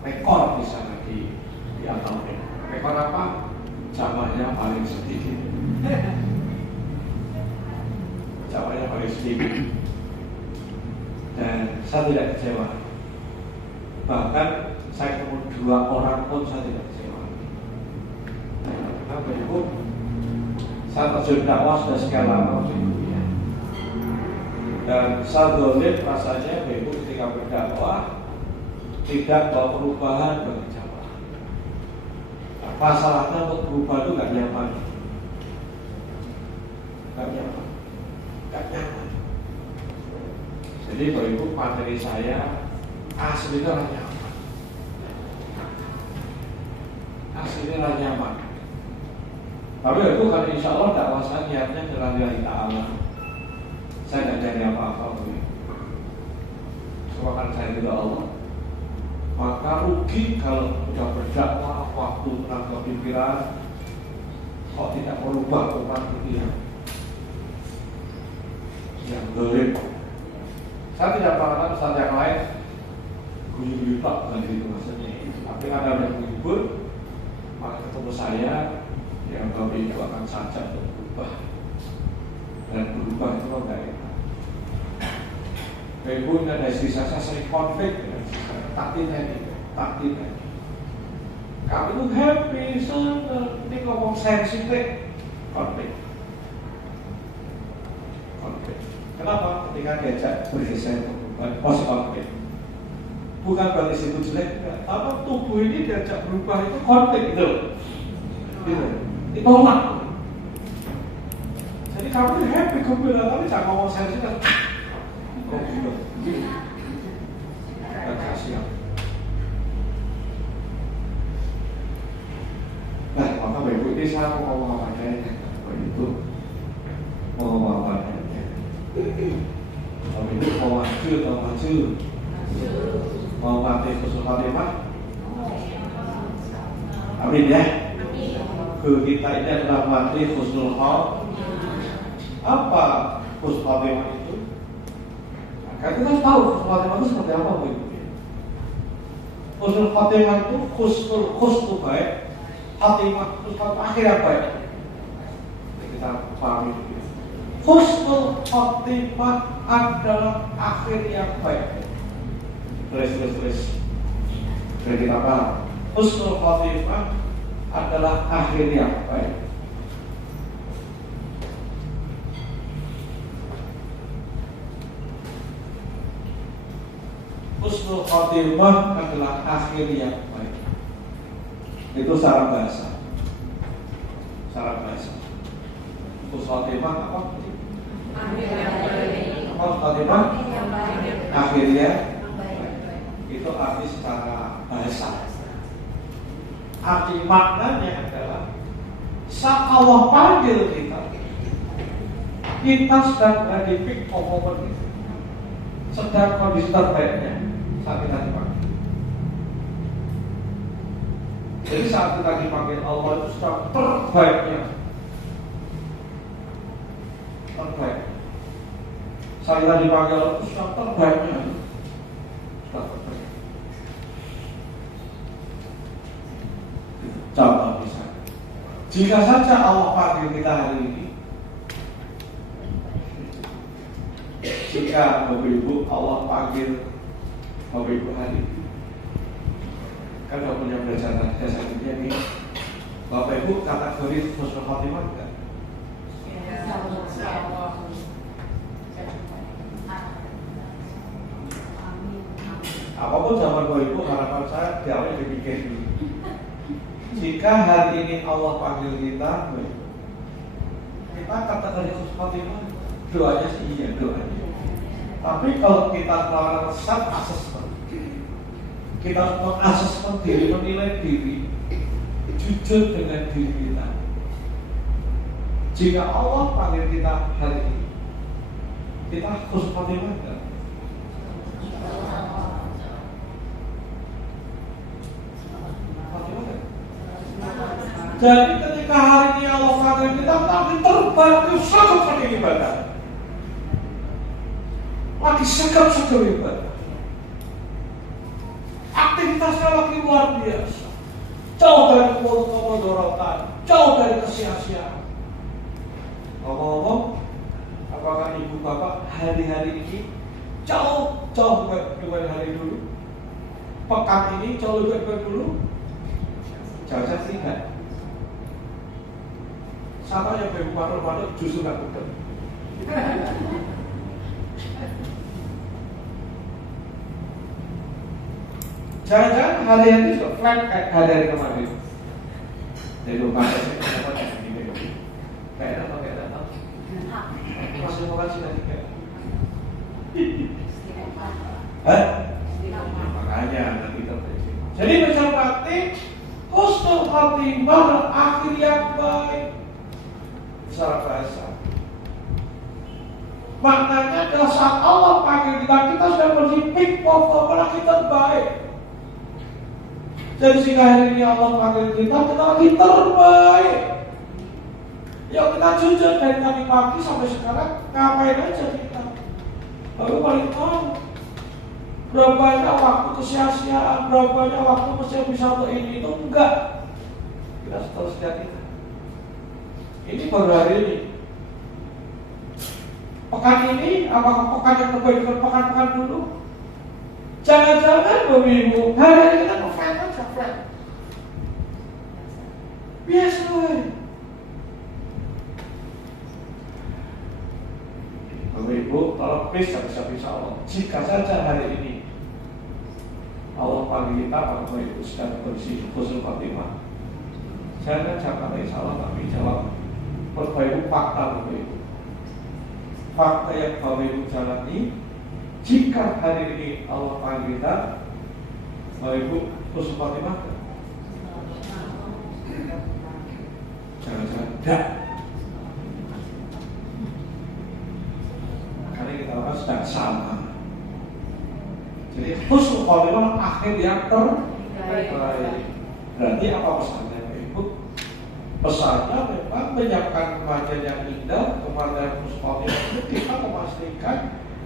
rekor di sana di Ataurin. Rekor apa? Jamaahnya paling sedikit. Jamaahnya paling sedikit. Dan saya tidak kecewa. Bahkan saya ketemu 2 orang pun saya tidak kecewa. Kenapa Ibu? Saya terjun dakwah sudah sekian lama Ibu ya. Dan saya dolim rasanya Ibu ketika berdakwah tidak bawa perubahan bagi jamaah. Masalahnya untuk berubah itu gak nyaman. Gak nyaman. Jadi Bapak Ibu, materi saya aslinya lah nyaman. Aslinya nyaman. Tapi itu kan insya Allah dakwah saya niatnya adalah lillahi ta'ala. Saya tidak cari apa-apa. Semua kan saya tidak Allah. Maka rugi kalau sudah berdakwah waktu tenaga pikiran kok tidak merubah umat itu yang dolim. Saya tidak mengatakan ustaz yang lain guyu-guyu tak, bukan itu maksudnya. Tapi ada yang menghibur, maka ketemu saya yang kami itu akan saja untuk berubah. Dan berubah itu enggak enak. Ibu ada istri saya sering konflik dengan istri saya. Takdir. Kami itu happy, senang. Ini ngomong sensitif, konflik. Kenapa? Ketika diajak bergeser pos konflik. Bukan berarti situ jelek, tapi tubuh ini diajak berubah itu konflik gitu. Ditolak. Jadi kamu happy gembira, tapi jangan ngomong sensitif. Oh gitu. Kasihan. Nah, maka Ibu ini saya mau ngomong apa adanya. Begitu. Mau ngomong apa adanya. Kalau itu mau maju. Mau mati khusus Fatimah. Amin ya. Guru kita ini adalah mati khusnul khatimah. Apa khusnul khatimah itu? Nah, kita tahu khusnul khatimah itu seperti apa Bu Ibu? Khusnul khatimah itu khusnul baik, khatimah khusnul akhir yang baik. Kita pahami itu. Khusnul khatimah adalah akhir yang baik. Tulis. Jadi kita paham. Khusnul khatimah adalah akhir yang baik. Husnul khatimah adalah akhir yang baik. Itu secara bahasa. Husnul khatimah apa? Akhir yang baik. Husnul khatimah akhir yang baik. Itu arti secara bahasa. Arti maknanya adalah saat Allah panggil kita sedang berada di peak of moment itu, sedang kondisi terbaiknya saat kita dipanggil. Jadi saat kita dipanggil Allah itu sedang terbaiknya. Saat kita dipanggil Allah itu sedang terbaiknya. Contoh misalnya, jika saja Allah panggil kita hari ini, jika Bapak Ibu Allah panggil Bapak Ibu hari ini, kan Bapak punya belajar dasar dunia nih, Bapak Ibu kategori husnul khatimah enggak? Apapun zaman Bapak Ibu, harapan saya di awal dipikir dulu. Jika hari ini Allah panggil kita kategori husnul khatimah, doanya sih iya doanya. Tapi kalau kita melakukan self assessment, kita mengassessment diri, menilai diri, jujur dengan diri kita. Jika Allah panggil kita hari ini, kita husnul khatimah enggak? Jadi ketika hari ini Allah panggil kita, lagi terbang seger ibadah, lagi seger ibadah, aktivitas aktivitasnya lagi luar biasa. Jauh dari kemudorotan, jauh dari kesia-siaan. Ngomong-ngomong, apakah ibu bapak hari-hari ini jauh lebih hari dulu? Pekan ini jauh lebih dulu? Jangan tidak. Sama yang ibu bapak justru nggak betul. Jangan-jangan hari-hari juga flat kayak hari-hari kemarin. Jadi lupa saya kenapa kayak gini. Kayak apa? Masih mau kasih nanti kayak. Makanya nanti terjadi. Jadi mencermati husnul khatimah dan akhir yang baik. Secara bahasa. Maknanya adalah saat Allah panggil kita sudah berhimpit bahwa kita baik. Jadi jika hari ini Allah panggil kita lagi terbaik. Yuk kita jujur dari tadi pagi sampai sekarang ngapain aja kita. Lalu paling tahu berapa banyak waktu kesia-siaan, berapa banyak waktu mesti bisa untuk ini itu enggak. Kita terus lihat kita. Ini baru hari ini. Pekan ini apakah pekan yang terbaik dengan pekan-pekan dulu? Jangan-jangan Bapak Ibu hari ini kita ngefans aja flat. Biasa woy. Bapak Ibu tolong please bisa Allah. Jika saja hari ini Allah panggil kita Bapak Ibu sedang bersih husnul khatimah, jangan insya Allah kami jawab. Bapak Ibu fakta Bapak Ibu. Fakta yang Bapak Ibu jalani, jika hari ini Allah panggil kita, Bapak Ibu husnul khatimah, jangan-jangan tidak. Karena kita lakukan sedang sama. Jadi husnul khatimah akhir yang terbaik. Berarti apa pesannya Bapak Ibu? Pesannya memang menyiapkan kematian yang indah, kematian husnul khatimah itu kita memastikan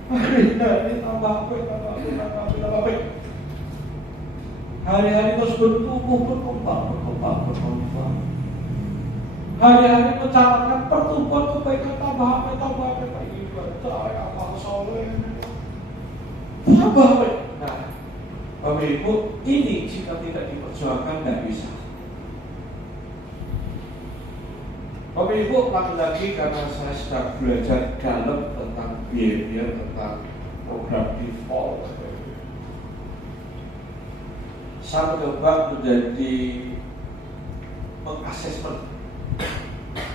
hari-hari tambah baik. Hari-hari terus berkembang. Hari-hari mencatatkan pertumbuhan kebaikan tambah baik. Ibadah, amal soleh, tambah baik. Nah, Bapak Ibu, ini jika tidak diperjuangkan tidak bisa. Bapak Ibu, lagi-lagi karena saya sedang belajar dalam tentang behavior, tentang program default, saya mencoba menjadi mengasesmen.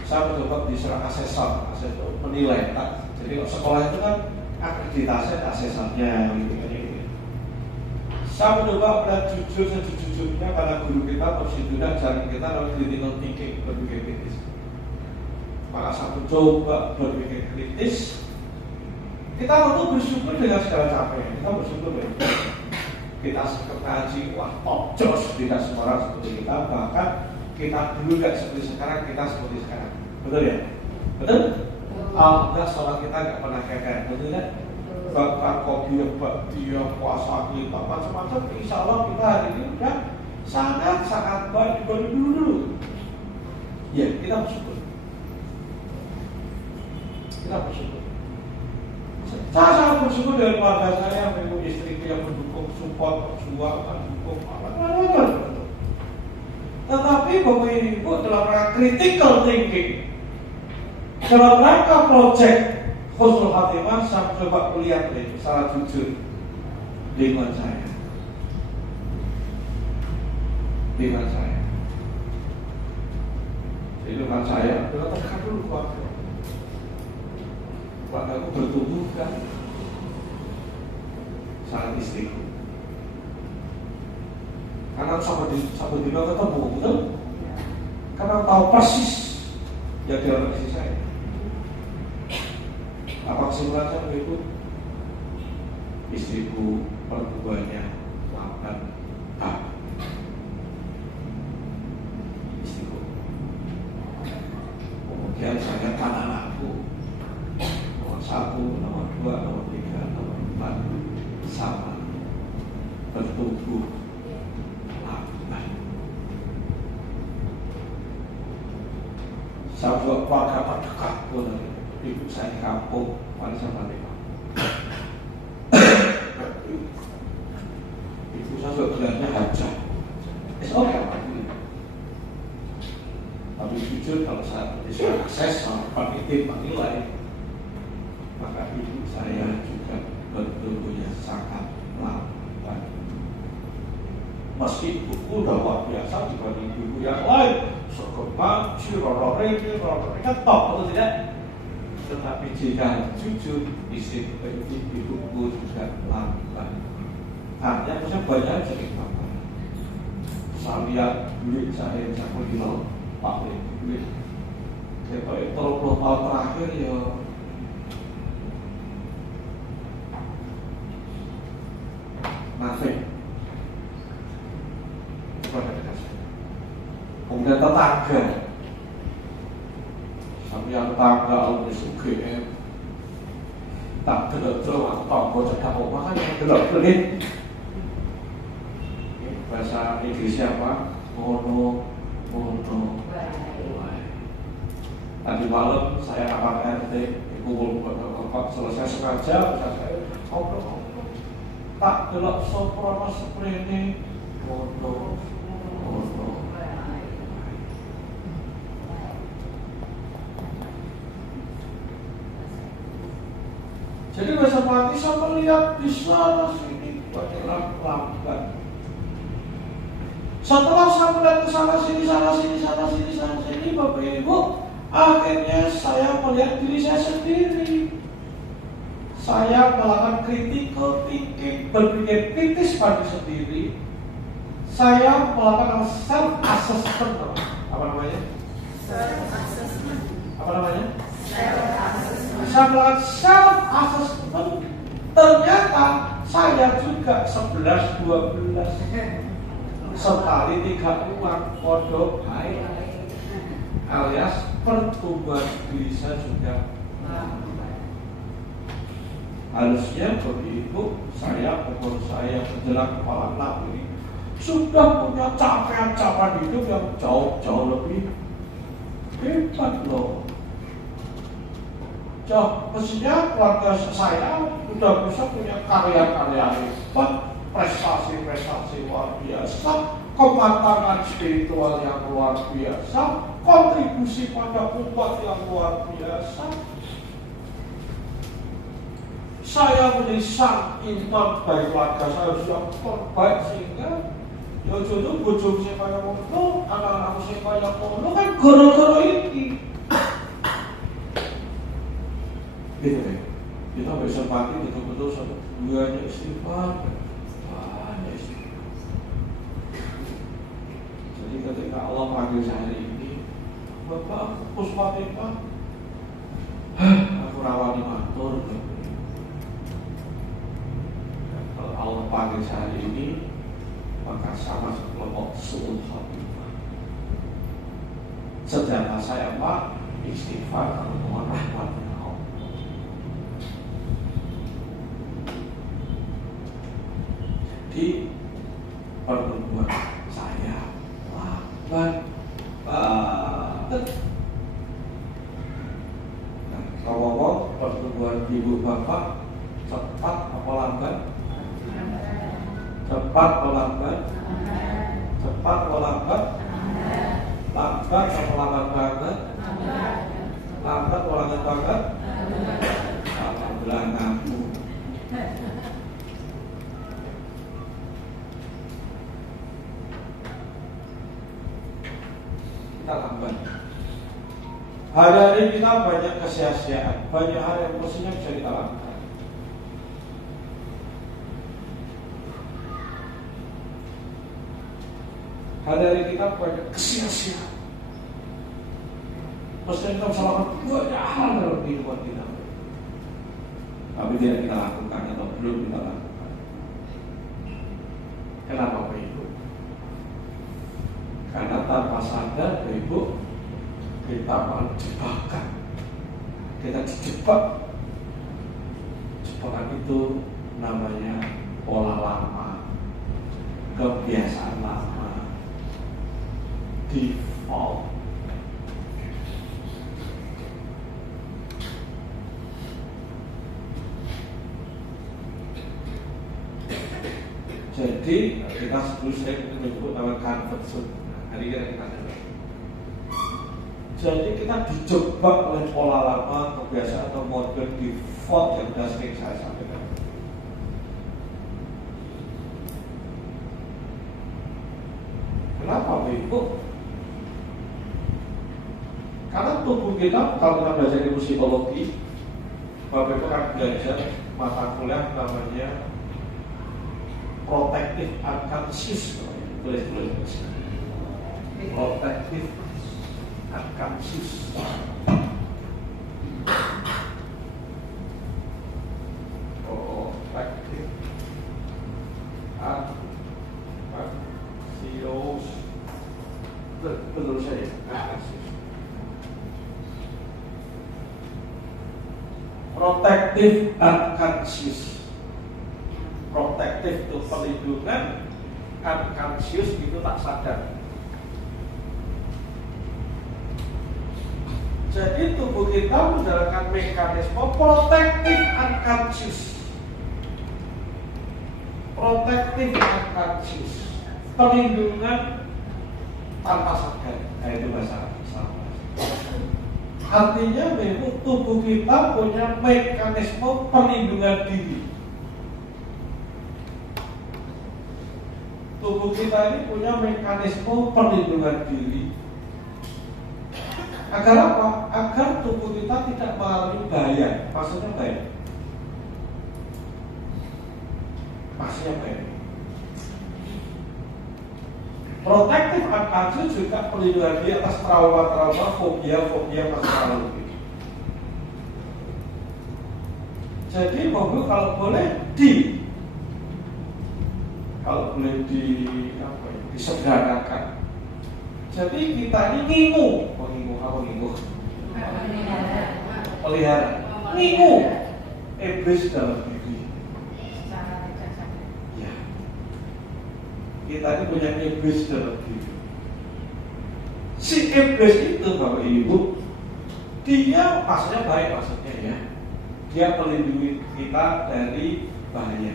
Saya mencoba diserang asesor, menilai. Jadi sekolah itu kan akreditasi asesannya gitu kan. Saya mencoba melihat jujur sejujurnya karena guru kita persidunan jaring kita lalu critical thinking, berpikir kritis. Maka saya mencoba berpikir kritis. Kita tentu bersyukur dengan segala capaian. Kita bersyukur ya. Kita ngaji, wah top jos, tidak semua orang seperti kita. Bahkan kita dulu nggak seperti sekarang, kita seperti sekarang. Betul ya? Betul? Alhamdulillah sholat kita nggak pernah kayak betul ya? Bahkan kopi, dia puasa kita macam-macam. Insya Allah kita hari ini udah sangat baik dibanding dulu. Ya, kita bersyukur. Kita bersyukur. Saya sangat bersyukur dengan keluarga saya, dengan istriku yang mendukung, support, perjuangan, dukung, tetapi Bapak Ibu dalam rangka critical thinking, dalam rangka project husnul khatimah, saya coba melihat secara jujur lingkungan saya. Lingkungan saya adalah tekan dulu keluarga. Keluarga aku bertumbuh kan sangat istriku. Karena sampai di ketemu, betul? Karena tahu persis yang dalam isi saya. Apa kesimpulan saya itu? Istriku pertumbuhannya lambat. Istriku. Kemudian saya kan anakku. Nomor 1, nomor 2, nomor 3, nomor 4 sama bertumbuh Saya juga keluarga terdekat pun, ibu saya di kampung, warisan Palembang. Ibu saya juga gelarnya hajah. Oke, tapi jujur kalau saya bisa akses sama penitip menilai, maka ibu saya juga bentuknya sangat lambat. Meski ibuku udah luar biasa dibanding ibu yang lain, maju, rororeke kan top, atau tidak? Tetapi jika jujur, isi ibuku juga lambat. Artinya saya banyak jadi apa? Saya lihat duit saya yang saya punya Pak duit. Saya itu 30 tahun terakhir ya. Nafik. Kemudian tetangga, sampai yang tetangga alumni UGM, tak gelap-gelap, tonggo cedak omah kan yang gelap-gelap. Bahasa Inggrisnya apa? Mono. Tadi malam saya rapat RT, kumpul selesai sengaja, saya ngobrol. Tak gelap sopro seperti mono. Jadi bahasa mati saya melihat di sana sini banyak lambat. Setelah saya melihat ke sana sini, Bapak Ibu, akhirnya saya melihat diri saya sendiri. Saya melakukan critical thinking, berpikir kritis pada sendiri. Saya melakukan self assessment. Apa namanya? Saya melakukan self assessment. Ternyata saya juga 11-12 sekali 3 uang kodok baik, alias pertumbuhan diri saya juga. Harusnya begitu saya umur saya menjelang kepala 6 ini sudah punya capaian hidup yang jauh lebih hebat loh. Mestinya keluarga saya sudah bisa punya karya-karya hebat, prestasi luar biasa, kematangan spiritual yang luar biasa, kontribusi pada umat yang luar biasa. Saya menjadi sang intan bagi keluarga saya yang terbaik, sehingga ya jodoh bojoku saya kaya ngono, anak-anakku saya kaya ngono kan gara-gara ini. Gitu deh. Kita bisa mati betul-betul satu bulannya istighfar. Jadi ketika Allah panggil saya hari ini, Bapak Puspatika, aku rawani matur. Kalau Allah panggil saya hari ini, maka sama sekelompok suul khatimah. Sedangkan saya Pak istighfar kalau mohon rahmatnya Allah. Di pertemuan saya lambat banget. Nah, kalau pertemuan ibu bapak cepat apa lambat? Cepat atau lambat? Cepat atau lambat? Lambat atau lambat banget? Lambat atau lambat banget? Alhamdulillah ngaku. Kita lambat. Hari-hari kita banyak kesia-siaan, banyak hal yang mestinya bisa kita lakukan. Hari-hari kita banyak kesia-siaan. Mestinya kita bisa lakukan banyak hal dalam kehidupan kita, tapi tidak kita lakukan atau belum kita lakukan. Kenapa Bapak Ibu? Karena tanpa sadar Bapak Ibu, kita malah jebakan. Kita dijebak. Jebakan itu namanya pola lama, kebiasaan lama, default. Jadi kita dulu saya menyebut nama comfort zone. Hari ini kita coba. Jadi kita dijebak oleh pola lama, kebiasaan atau model default yang sudah sering saya sampaikan. Kenapa Ibu? Karena tubuh kita, kalau kita belajar ilmu psikologi, Bapak Ibu akan belajar mata kuliah namanya protective unconscious. Tulis. Protective unconscious. Protective unconscious. Betul saya. Protective unconscious. Protective itu perlindungan, unconscious itu tak sadar. Jadi tubuh kita menjalankan mekanisme protective unconscious. Protective unconscious, perlindungan tanpa sadar. Nah, itu bahasa sama. Artinya memang tubuh kita punya mekanisme perlindungan diri. Tubuh kita ini punya mekanisme perlindungan diri. Agar apa? Agar tubuh kita tidak mengalami bahaya. Maksudnya bahaya. Maksudnya bahaya. Protective unconscious juga perlindungan diri atas trauma-trauma, fobia masa lalu. Jadi mobil kalau boleh disederhanakan. Jadi kita ini ngingu. Pelihara. Ngingu. Iblis dalam diri. Ya. Kita ini punya iblis dalam diri. Si iblis itu Bapak Ibu, dia maksudnya baik maksudnya ya. Dia melindungi kita dari bahaya.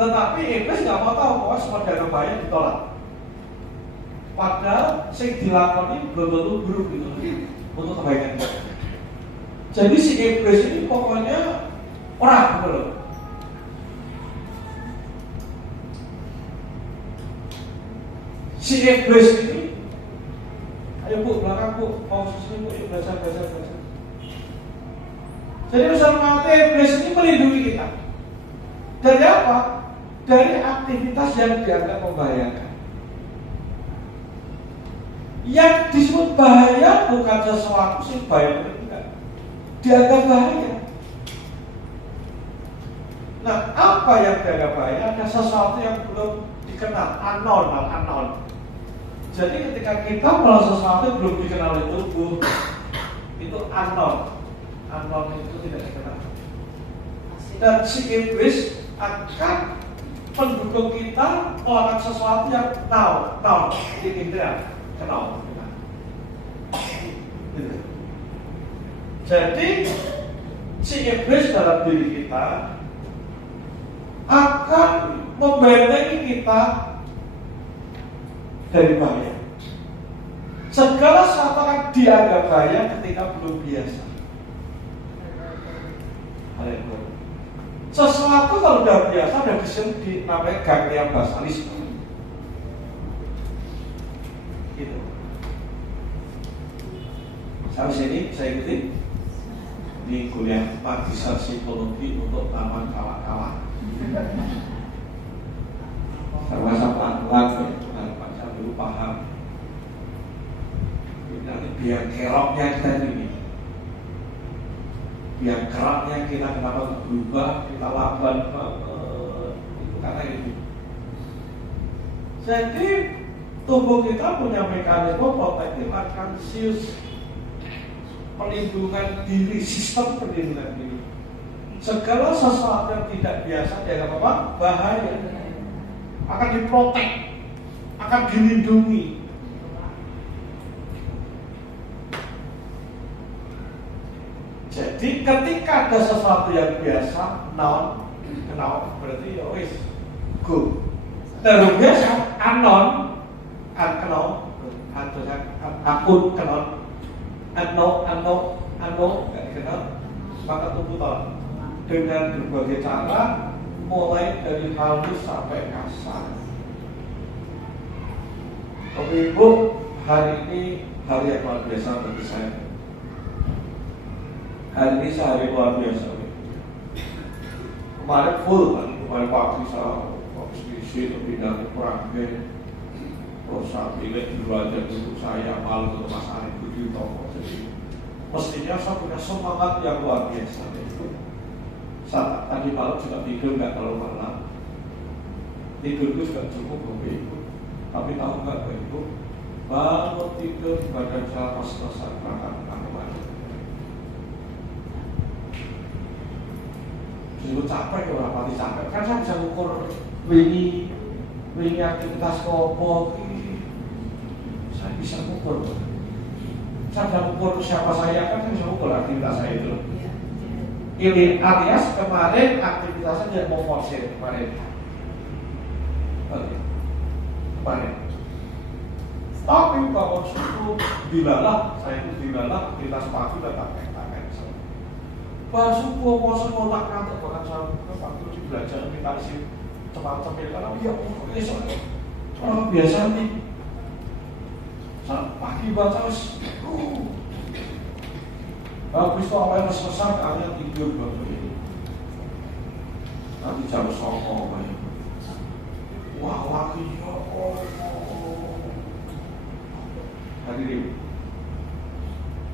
Tetapi iblis nggak mau tahu bahwa semua dari bahaya ditolak. Padahal yang dilakoni belum tentu buruk gitu untuk kebaikan kita. Jadi si iblis ini pokoknya orang gitu loh. Si iblis ini, ayo Bu, belakang Bu, mau sini Bu, belajar. Jadi usaha mati iblis ini melindungi kita. Dari apa? Dari aktivitas yang dianggap membahayakan. Yang disebut bahaya bukan sesuatu yang bahaya enggak. Dianggap bahaya. Nah, apa yang dianggap bahaya? Ada sesuatu yang belum dikenal, unknown. Jadi ketika kita melakukan sesuatu yang belum dikenal oleh tubuh, itu unknown. Unknown itu tidak dikenal. Dan si iblis akan mendukung kita melakukan sesuatu yang known, indera, kenal. Jadi si iblis dalam diri kita akan membentengi kita dari bahaya. Segala sesuatu akan dianggap bahaya ketika belum biasa. Haleluya. Sesuatu kalau udah biasa udah disebut namanya ganglia basalis. Gitu. Sampai sini saya ikuti. Ini kuliah magister psikologi untuk taman kawan-kawan. Sama-sama pelan-pelan, saya dulu paham. Nanti biar keroknya kita ini. Biar keraknya kita kenapa berubah, kita lamban itu karena itu. Jadi tubuh kita punya mekanisme protective unconscious, perlindungan diri, sistem perlindungan diri. Segala sesuatu yang tidak biasa dianggap apa? Bahaya. Akan diprotek, akan dilindungi. Jadi ketika ada sesuatu yang biasa, kenal, berarti ya wis good. Từ phía sau unknown, unknown, unknown, maka tuntutan dengan berbagai cara, mulai dari halus sampai kasar. Bapak Ibu, hari ini hari yang luar biasa bagi saya. Hari ini hari luar biasa. Kemarin full kan, kemarin pagi saya istri pindah ke Pragen. Terus saya pilih dulu aja dulu saya malu ke Mas Arif di toko. Jadi mestinya saya punya semangat yang luar biasa. Saat tadi malam juga tidur nggak terlalu malam. Tidurku juga cukup Bapak Ibu. Tapi tahu nggak Bapak Ibu, baru tidur badan saya pas selesai berangkat kemarin. Justru capek ya orang pati capek. Kan saya bisa ukur wingi aktivitas kopo. Saya bisa ukur. Saya bisa ukur siapa saya, kan saya bisa ukur aktivitas saya itu. Ini alias kemarin aktivitasnya dia mau forsir kemarin. Kemarin. Tapi kalau suku dilalah, saya itu dilalah aktivitas pagi dan tak. Pas suku mau sekolah nanti bahkan saya waktu di belajar kita isi cepat karena dia besok orang biasa nih. Pagi baca habis itu apa yang selesai akhirnya tidur Bapak Ibu. Nanti jam 09.00 Bapak Ibu. Wah lagi ya Allah. Hadirin.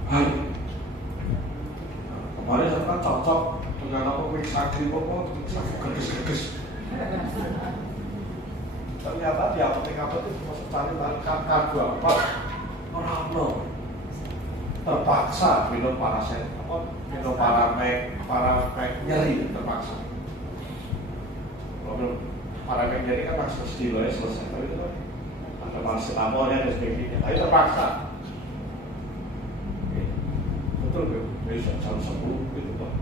Hai. Kemarin saya kan cocok dengan apa wiksagri pokok geges-geges. Ternyata di apotek itu masuk cari kargo apa orang terpaksa minum minum paramek nyeri terpaksa. Kalau minum paramek nyeri kan masuk stilo ya selesai, tapi itu kan ada paracetamolnya dan sebagainya. Tapi terpaksa. Betul besok jam 10 gitu Pak.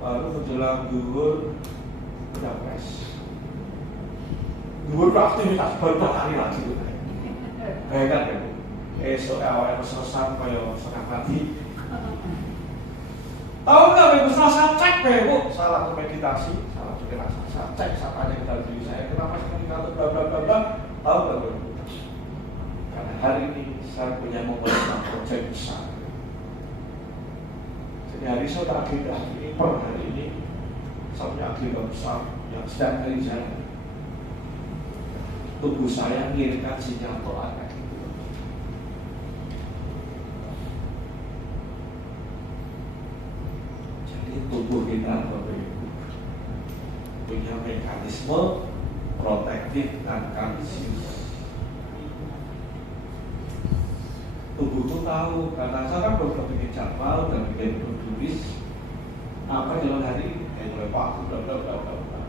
Baru menjelang duhur udah pres. Duhur aktivitas baru hari lagi. Bayangkan ya Bu. Esok awalnya selesai kayak setengah pagi. Tahu nggak Bu, selesai cek Bu, salah tuh meditasi, salah tuh rasa, saya cek siapa yang dalam diri saya, kenapa saya ngatur bla bla bla bla. Tahu nggak Bu? Karena hari ini saya punya membuat proyek besar. Jadi hari saya agenda ini per hari ini saya punya agenda besar yang setiap hari jalan. Tubuh saya mengirimkan sinyal doa. Tubuh kita Bapak Ibu punya mekanisme protektif dan kalsius. Tubuh itu tahu, karena saya kan belum bikin jadwal dan bikin tulis apa jalan hari ini, mulai waktu bla bla bla bla bla.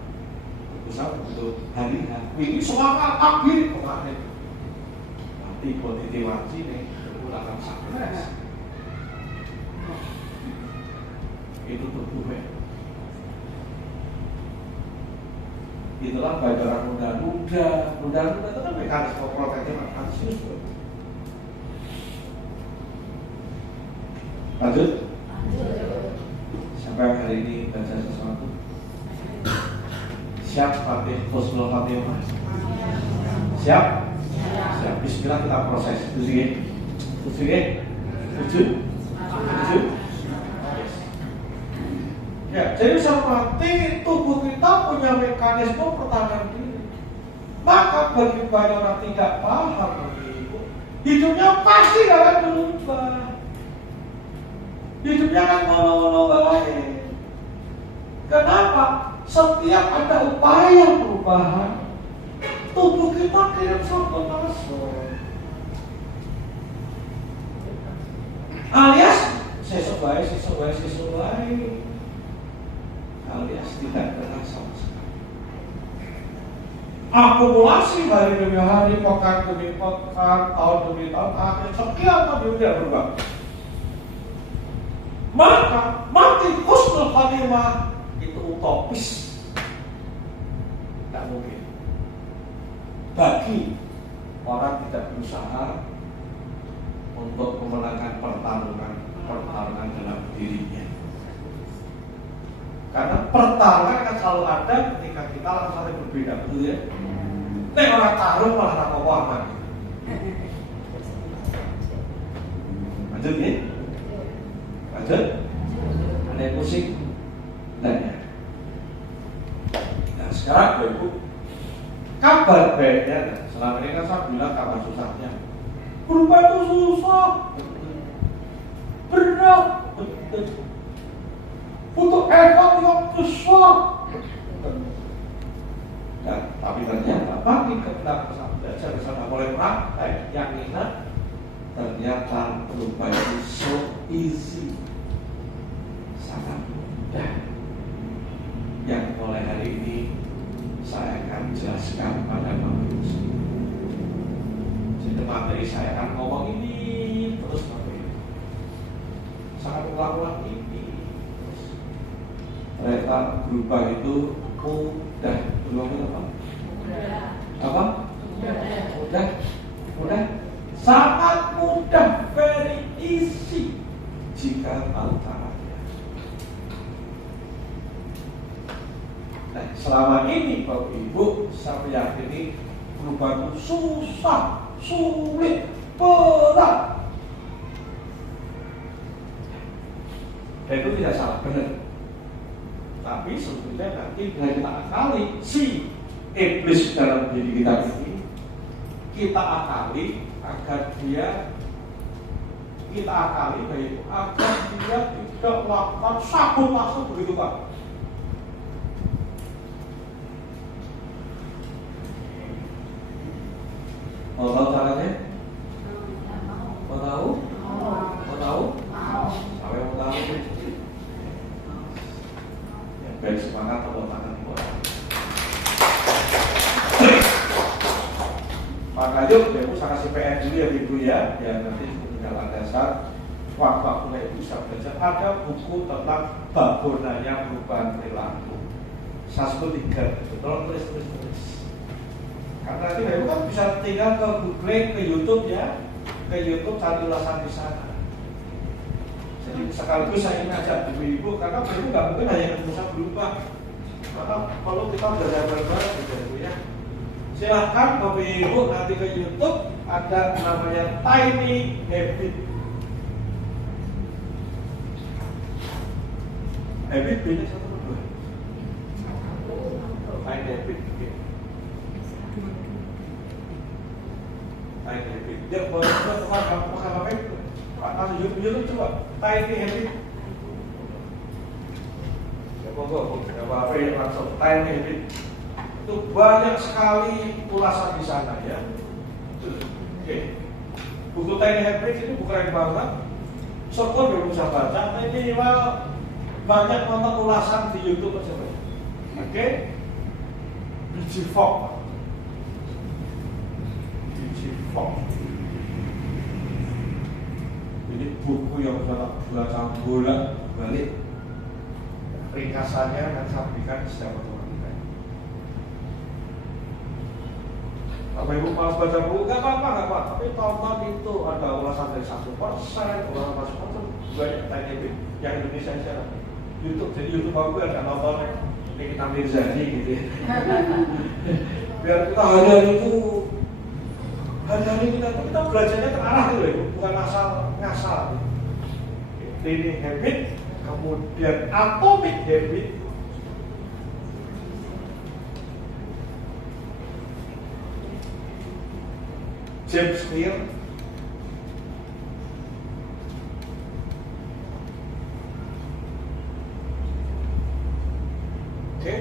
Tubuh saya betul hari ini semangat pagi kemarin. Nanti kondisi wajib nih, akan sakit. Itu tubuhnya. Itulah bajaran muda itu kan mekanisme protektif kalsius. Lanjut. Siapa yang hari ini baca sesuatu? Siap pakai Husnul Khatimah? Siap? Siap. Bismillah kita proses. Tujuh. Ya, jadi seperti tubuh kita punya mekanisme pertahanan diri. Maka bagi banyak orang tidak paham hidupnya pasti akan berubah. Hidupnya akan ngono-ngono baik. Kenapa? Setiap ada upaya perubahan, tubuh kita kirim sabotase. Alias sesuai. Alias tidak pernah sama sekali. Akumulasi hari demi hari, pekan demi pekan, tahun demi tahun, akhir sekian tahun tidak berubah. Maka mati husnul khatimah itu utopis. Tidak mungkin. Bagi orang tidak berusaha untuk memenangkan pertarungan dalam dirinya. Karena pertarungan akan selalu ada ketika kita langsung saling berbeda, betul ya? Nek orang tarung malah rapopo aman. Lanjut ya? Lanjut? Ada yang pusing? Nah, ya. Nah sekarang Bapak Ibu, kabar baiknya, selama ini kan saya bilang kabar susahnya. Berubah itu susah, berat, untuk effort yang besar. Nah, tapi ternyata bagi kita belajar bersama mulai praktek yang enak, ternyata berubah itu so easy, sangat mudah. Yang mulai hari ini saya akan jelaskan pada materi. Jadi materi saya akan ngomong ini terus materi. Sangat ulang-ulang ini terus. Ternyata berubah itu mudah. Berubah itu apa? Mudah. Apa? Mudah. Mudah. Mudah. Sangat mudah, very easy jika tahu caranya. Nah, selama ini Bapak Ibu saya meyakini berubah itu susah, sulit, berat. Dan itu tidak salah, benar. Tapi sebetulnya nanti bila kita akali si iblis dalam diri kita ini, kita akali agar dia, kita akali baik agar dia tidak melakukan sabotase begitu Pak. Mau tahu caranya? Mau tahu? Mau tahu? Sampai mau tahu? Ya, baik semangat tepuk tangan buat. Maka yuk, Ibu saya kasih PR dulu ya Ibu ya, biar nanti tinggal dasar. Waktu Ibu bisa belajar. Ada buku tentang babonannya perubahan perilaku. Saya sebut 3, tolong tulis. Karena nanti Ibu kan bisa tinggal ke Google, ke YouTube ya, ke YouTube cari ulasan di sana. Jadi sekaligus saya ingin ajak Ibu, karena Ibu nggak mungkin hanya bisa berubah. Karena kalau kita belajar bareng-bareng gitu Ibu ya. Silahkan Bapak Ibu nanti ke YouTube ada namanya Tiny Habit. Habit beda 1 atau 2? Tiny Habit. Tiny Habit. Dia boleh coba apa itu? Masuk YouTube coba. Tiny Habit. Ya monggo, apa ya langsung Tiny Habit. Itu banyak sekali ulasan di sana ya. Oke. Buku Tiny Habit itu buku keren banget. Syukur belum bisa baca, tapi minimal banyak nonton ulasan di YouTube aja. Oke. Biji Fok. Ini buku yang sudah baca bolak-balik. Ringkasannya akan saya berikan setiap teman-teman. Kalau Ibu malas baca buku, nggak apa-apa. Tapi tonton itu ada ulasan dari 1%, ulasan macam-macam, banyak tanya yang Indonesia aja. YouTube, jadi YouTube aku ada nonton Nikita Mirzani gitu ya. Biar kita hari-hari kita belajarnya terarah gitu ya, bukan asal ngasal. Tiny Habit, kemudian Atomic Habit. James Clear. Oke.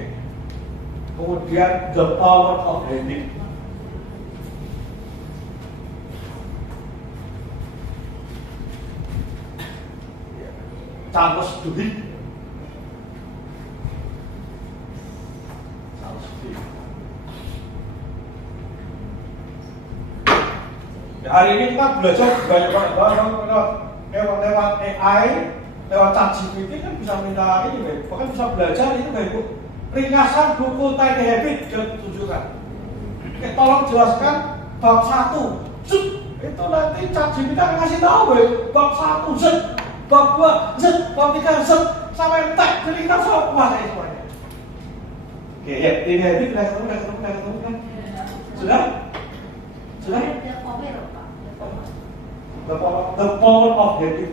Kemudian The Power of Habit. Charles Duhigg. Ya, hari ini kita belajar banyak lewat AI, lewat ChatGPT kan bisa minta ini, bahkan bisa belajar itu Bapak Ibu. Ringkasan buku Tiny Habit sudah. Oke, tolong jelaskan bab 1. Itu nanti ChatGPT akan ngasih tahu bab 1, bab 2, bab 3, sampai entek. Jadi kita semua kuasai semuanya. Oke, ya, ini habis sudah ketemu kan? Sudah? The power of habit.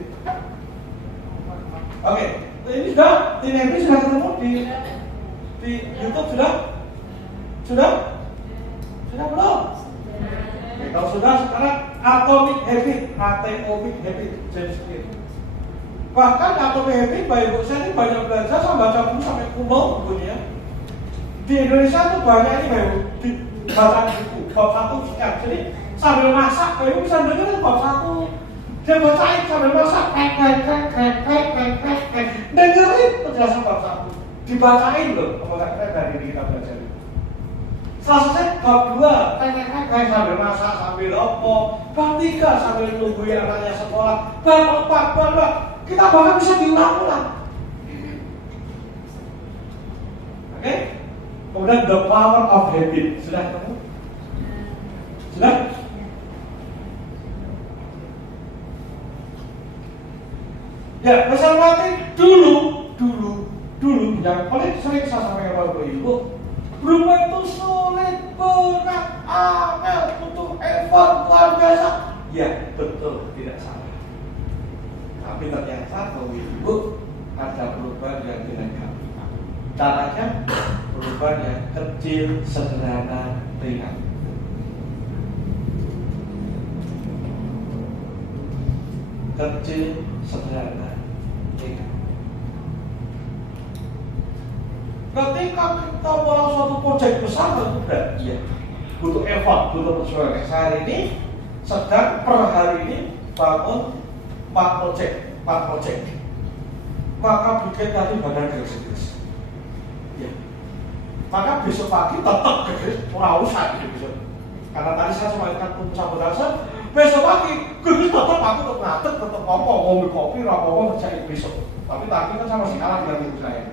Oke, ini sudah, ini habis sudah ketemu di YouTube sudah belum? Oke, kalau sudah sekarang atomic habit, James Clear. Bahkan atomic habit, Bapak Ibu saya ini banyak belajar sama baca buku sampai kuno bukunya. Di Indonesia tuh banyak ini Bapak Ibu dibaca buku bab 1 sekian. Jadi sambil masak Bapak Ibu bisa dengerin bab 1. Dia bacain sambil masak, dengerin penjelasan bab 1. Dibacain loh, apakah dari kita belajar. Selesai bab 2, sambil masak, sambil opo. Bab 3 sambil nungguin anaknya sekolah. Bab 4, kita bahkan bisa diulang-ulang. Oke? Kemudian the power of habit. Sudah ketemu? Sudah? Ya, Mas Almaty dulu yang paling sering saya sampaikan kepada Ibu, berubah itu sulit, berat, angel, butuh effort luar biasa. Ya, betul, tidak salah. Tapi ternyata kalau Ibu ada perubahan yang tidak gampang. Caranya perubahan yang kecil, sederhana, ringan. Kecil, sederhana, ringan. Ketika kita mulai suatu proyek besar tentu berat, iya. Butuh effort, butuh perjuangan. Saya hari ini sedang per hari ini bangun 4 proyek. Maka bikin tadi badan gerak-gerak. Ya. Maka besok pagi tetap gerak, ora usah gitu besok. Karena tadi saya semakin sabotase, besok pagi gerak tetap aku tetap ngatet, tetap ngomong kopi, rapopo ngerjain besok. Tapi kan saya masih kalah dengan ibu saya.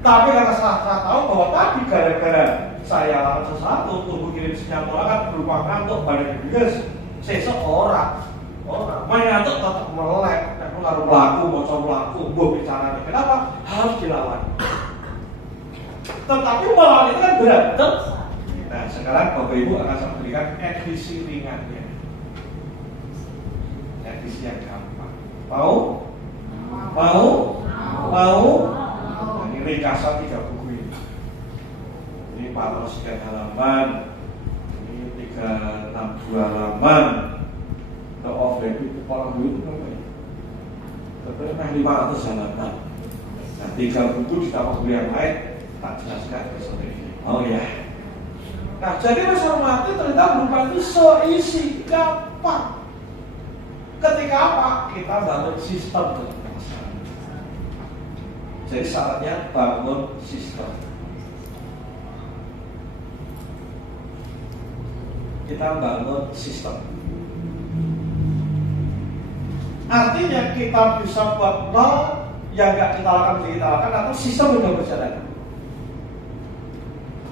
Tapi karena saya tahu bahwa tadi gara-gara saya lakukan sesuatu, tubuh kirim sinyal mola kan berupa ngantuk, badan gerak. Sesok orang main ngantuk tetap melek. Aku lalu pelaku, bocor pelaku, gue bicara. Kenapa? Harus dilawan. Tetapi melawan itu kan berat, betul? Nah, sekarang Bapak Ibu akan saya berikan edisi ringannya. Edisi yang gampang. Mau? Nah, ini ringkasan 3 buku ini. Ini 400 sekian halaman. Ini 362 halaman. The of habit orang dulu itu berapa ya? Sebenarnya 500 halaman. Nah, 3 buku ditambah buku yang lain tak jelaskan besok ini. Oh ya. Nah, jadi Mas Almaty ternyata bukan itu so easy, gampang. Ketika apa? Kita bangun sistem kemasan. Jadi syaratnya bangun sistem. Kita bangun sistem. Artinya kita bisa buat nol yang nggak kita lakukan atau sistem sudah berjalan.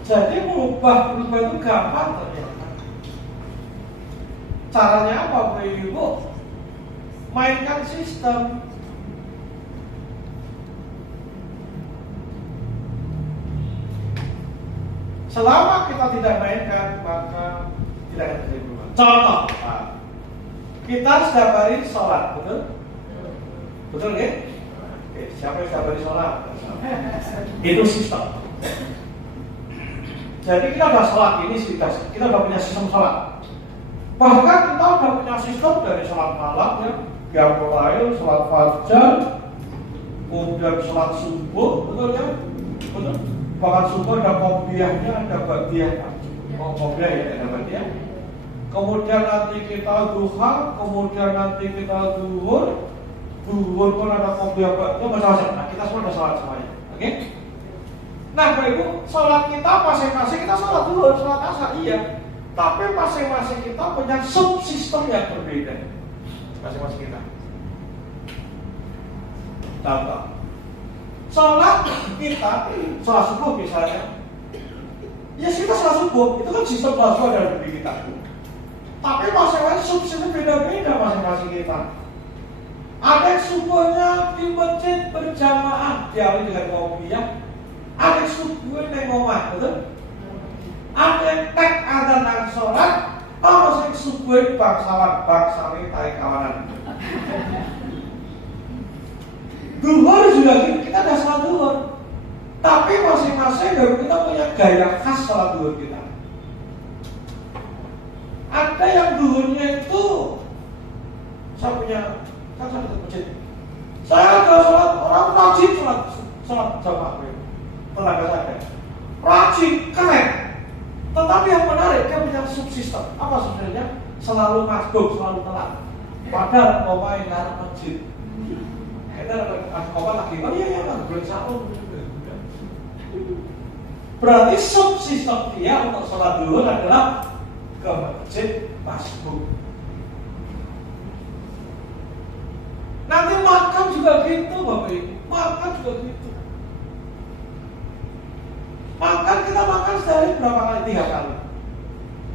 Jadi merubah itu gampang ternyata. Caranya apa, Bapak Ibu? Mainkan sistem. Selama kita tidak mainkan, maka tidak akan terjadi perubahan. Contoh, kita setiap hari sholat, betul? Betul ya? Oke, siapa yang setiap hari sholat? Itu sistem. Jadi kita sudah sholat ini, kita sudah punya sistem sholat. Bahkan kita sudah punya sistem dari sholat malam ya, yang mulai sholat fajar, kemudian sholat subuh, betul ya? Betul. Bahkan subuh ada qobliyahnya, ada ba'diyah. Qobliyah ya, ada ba'diyah. Kemudian nanti kita duha, kemudian nanti kita zuhur pun ada qobliyah ba'diyah, macam-macam. Nah, kita semua ada sholat semuanya, oke? Nah, Bapak Ibu, sholat kita masing-masing kita sholat zuhur, sholat asar, iya. Tapi masing-masing kita punya subsistem yang berbeda. Masing-masing kita. Contoh, sholat kita, sholat subuh misalnya. Ya kita sholat subuh subuh itu kan sistem bahasa dalam diri kita. Tapi masing-masing subsistem beda-beda masing-masing kita. Ada yang subuhnya di masjid berjamaah diawali dengan ngopi ya. Ada yang subuhnya di ngomah, betul? Ada yang tek azan dan sholat. Ada yang subuhnya bangsawan tarik kawanan. Duhur juga gitu, kita ada sholat duhur. Tapi masing-masing dari kita punya gaya khas sholat duhur kita. Ada yang duhurnya itu saya ke masjid. Saya ada sholat, orang rajin sholat jamaah. Tenaga saya rajin, keren. Tetapi yang menarik, dia punya subsistem. Apa sebenarnya? Selalu masuk, selalu telat. Padahal mau main ke masjid. Kita ada lagi, oh iya kan, belum sahur. Berarti subsistem dia untuk sholat duhur adalah ke masjid masuk. Nanti makan juga gitu, Bapak Ibu. Makan juga gitu. Kita makan sehari berapa kali? 3 kali.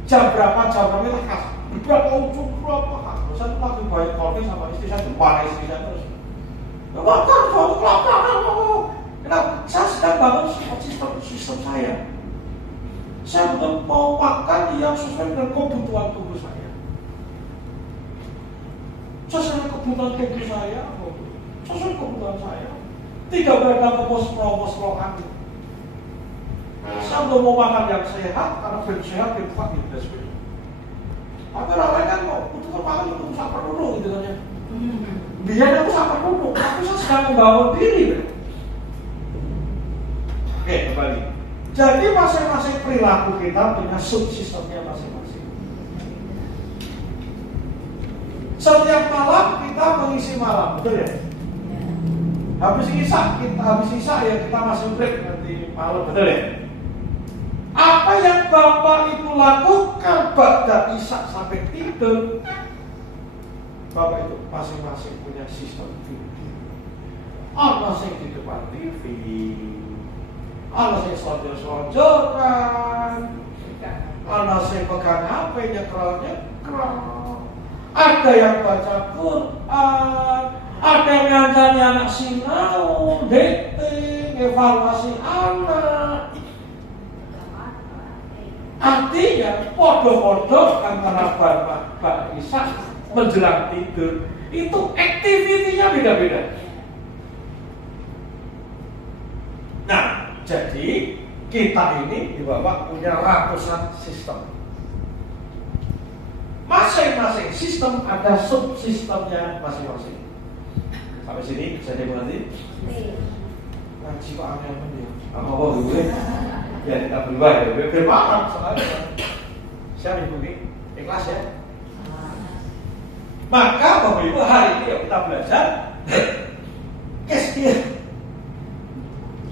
Jam berapa kita khas. Berapa ujung, berapa khas. Saya lagi banyak kopi sama istri saya, jemput istri saya terus. Makan, kelapa. Kenapa? Saya sedang bangun sistem saya. Saya betul mau makan yang sesuai dengan kebutuhan tubuh saya. Sesuai kebutuhan tubuh saya, sesuai kebutuhan saya. Tidak berada pos-pos-posan. Saya belum mau makan yang sehat, karena belum sehat, belum kuat, belum sehat. Tapi orang kan mau butuh makan itu sampai dulu gitu kan ya. Biar aku sampai dulu, tapi saya sedang membangun diri. Oke, kembali. Jadi masing-masing perilaku kita punya subsistemnya masing-masing. Setiap malam kita mengisi malam, betul ya? Habis isa ya kita masih break nanti malam, betul ya? Apa yang Bapak Ibu lakukan pada isya sampai tidur, Bapak itu masing-masing punya sistem tidur. Ada yang di depan TV, ada yang selonjor-selonjoran, ada yang pegang HP-nya nyekrol, ada yang baca Quran, ada yang ngancani anak sinau, dating, evaluasi anak. Artinya podo-podo antara Bapak Isa menjelang tidur itu aktivitinya beda-beda. Nah, jadi kita ini di bawah punya ratusan sistem. Masing-masing sistem ada subsistemnya masing-masing. Sampai sini bisa dimengerti? Ngaji kok aneh-aneh ya. Apa gue? Ya kita berubah ya, berpaham soalnya. Siapa ibu ini? Ikhlas ya. Maka Bapak Ibu hari ini ya kita belajar kesetiaan.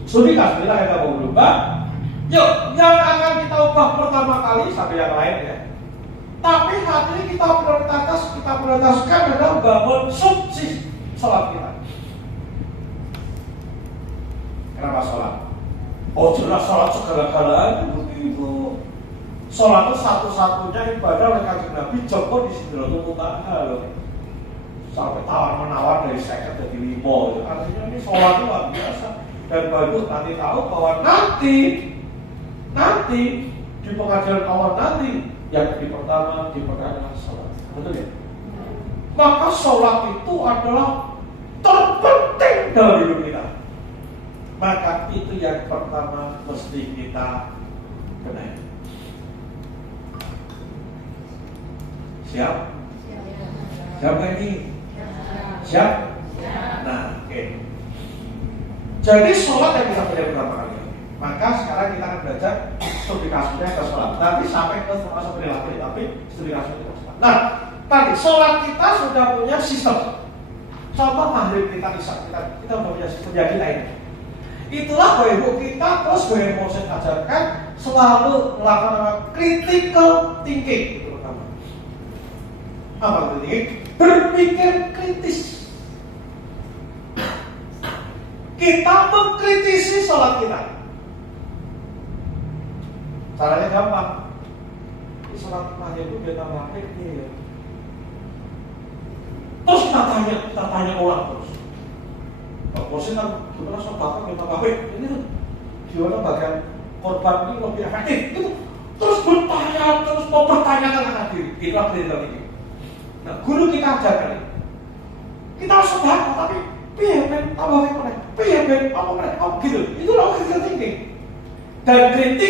Studi kasbilah kita mau berubah. Yuk, yang akan kita ubah pertama kali sampai yang lain ya. Tapi hari ini kita prioritaskan adalah bangun subsistem sholat kita. Kenapa sholat? Oh jelas sholat segala-galanya begitu. Sholat itu satu-satunya ibadah oleh Kanjeng Nabi Joko di Sidratul Muntaha loh. Sampai tawar-menawar dari 50 jadi 5. Artinya ini sholat itu luar biasa. Dan baru nanti tahu bahwa nanti di pengajaran awal nanti yang pertama adalah sholat. Betul ya? Maka sholat itu adalah terpenting dalam hidup kita. Maka itu yang pertama mesti kita benahi. Siap? Siap kan ini? Siap? Nah, oke. Jadi sholat yang kita belajar pertama kali. Maka sekarang kita akan belajar studi kasusnya ke sholat. Nanti sampai ke termasuk perilaku, tapi studi kasusnya ke sholat. Nah, tadi sholat kita sudah punya sistem. Contoh maghrib kita isya, kita sudah punya sistem ya kita ini. Itulah Bapak Ibu kita terus Bapak Ibu saya ajarkan selalu melakukan critical thinking itu pertama. Apa itu? Berpikir kritis. Kita mengkritisi sholat kita. Caranya gampang. Ini sholat mahnya itu dia tambah ya. Terus kita tanya orang terus. Pak Bosin kan kita langsung bakal kita tambah ini tuh gimana bagian korban ini lebih efektif gitu. Terus bertanya, terus mau pertanyakan anak diri. Itulah pendidikan ini. Nah, guru kita ajarkan ini. Kita harus sedekah, tapi piye ben tambah apa gitu. Itulah critical thinking. Dan kritik